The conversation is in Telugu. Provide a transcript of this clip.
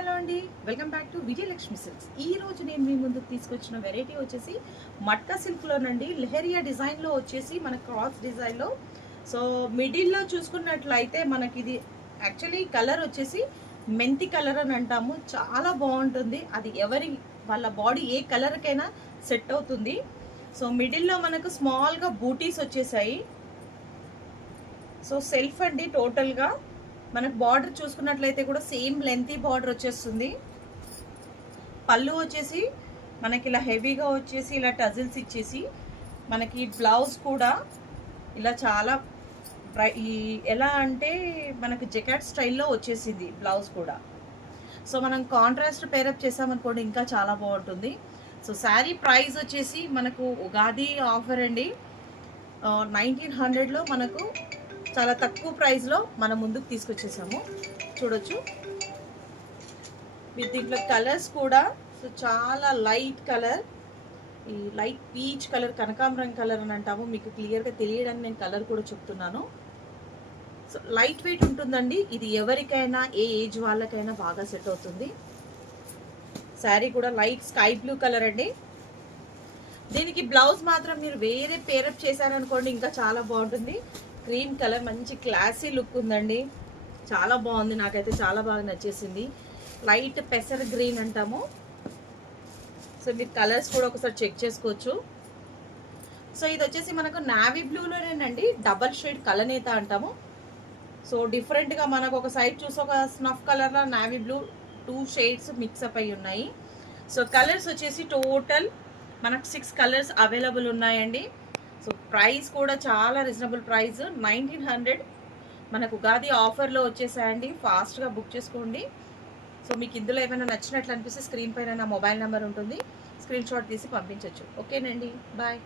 హలో అండి, welcome back to Vijayalakshmi silks. ఈ రోజు నేను మీ ముందుకు తీసుకొచ్చిన వెరైటీ వచ్చేసి మట్కా సిల్క్లోనండి. లెహరియా డిజైన్లో వచ్చేసి మన క్రాస్ డిజైన్లో. సో మిడిల్లో చూసుకున్నట్లయితే మనకి ఇది యాక్చువల్లీ కలర్ వచ్చేసి మెంతి కలర్ అని అంటాము. చాలా బాగుంటుంది. అది ఎవరి వాళ్ళ బాడీ ఏ కలర్కైనా సెట్ అవుతుంది. సో మిడిల్లో మనకు స్మాల్గా బూటీస్ వచ్చేసాయి. సో సెల్ఫ్ అండి టోటల్గా. మనకు బార్డర్ చూసుకున్నట్లయితే కూడా సేమ్ లెంతీ బార్డర్ వచ్చేస్తుంది. పళ్ళు వచ్చేసి మనకి ఇలా హెవీగా వచ్చేసి ఇలా టజిల్స్ ఇచ్చేసి మనకి బ్లౌజ్ కూడా ఇలా చాలా ఎలా అంటే మనకి జెకెట్ స్టైల్లో వచ్చేసింది బ్లౌజ్ కూడా. సో మనం కాంట్రాస్ట్ పేరప్ చేసామనుకోండి ఇంకా చాలా బాగుంటుంది. సో శారీ ప్రైస్ వచ్చేసి మనకు ఉగాది ఆఫర్ అండి. 1900లో మనకు చాలా తక్కువ ప్రైస్లో మనం ముందుకు తీసుకొచ్చేసాము. చూడొచ్చు మీరు దీంట్లో కలర్స్ కూడా. సో చాలా లైట్ కలర్, ఈ లైట్ పీచ్ కలర్, కనకాంబరం కలర్ అని అంటాము. మీకు క్లియర్గా తెలియడానికి నేను కలర్ కూడా చెప్తున్నాను. సో లైట్ వెయిట్ ఉంటుందండి. ఇది ఎవరికైనా ఏ ఏజ్ వాళ్ళకైనా బాగా సెట్ అవుతుంది. శారీ కూడా లైట్ స్కై బ్లూ కలర్ అండి. దీనికి బ్లౌజ్ మాత్రం మీరు వేరే పేరప్ చేశారనుకోండి ఇంకా చాలా బాగుంటుంది. క్రీమ్ కలర్ మంచి క్లాసీ లుక్ ఉందండి. చాలా బాగుంది, నాకైతే చాలా బాగా నచ్చేసింది. లైట్ పెసర్ గ్రీన్ అంటాము. సో మీరు కలర్స్ కూడా ఒకసారి చెక్ చేసుకోవచ్చు. సో ఇది వచ్చేసి మనకు నావీ బ్లూలోనేనండి, డబల్ షేడ్ కలనేత అంటాము. సో డిఫరెంట్గా మనకు ఒక సైడ్ చూసి ఒక స్నఫ్ కలర్లో నావీ బ్లూ 2 షేడ్స్ మిక్సప్ అయి ఉన్నాయి. సో కలర్స్ వచ్చేసి టోటల్ మనకు 6 కలర్స్ అవైలబుల్ ఉన్నాయండి. సో ప్రైస్ కూడా చాలా రీజనబుల్ ప్రైస్, 1900. మనకు ఉగాది ఆఫర్లో వచ్చేసాయండి. ఫాస్ట్గా బుక్ చేసుకోండి. సో మీకు ఇందులో ఏమైనా నచ్చినట్లు అనిపిస్తే స్క్రీన్ పైన నా మొబైల్ నెంబర్ ఉంటుంది, స్క్రీన్ షాట్ తీసి పంపించవచ్చు. ఓకేనండి, బాయ్.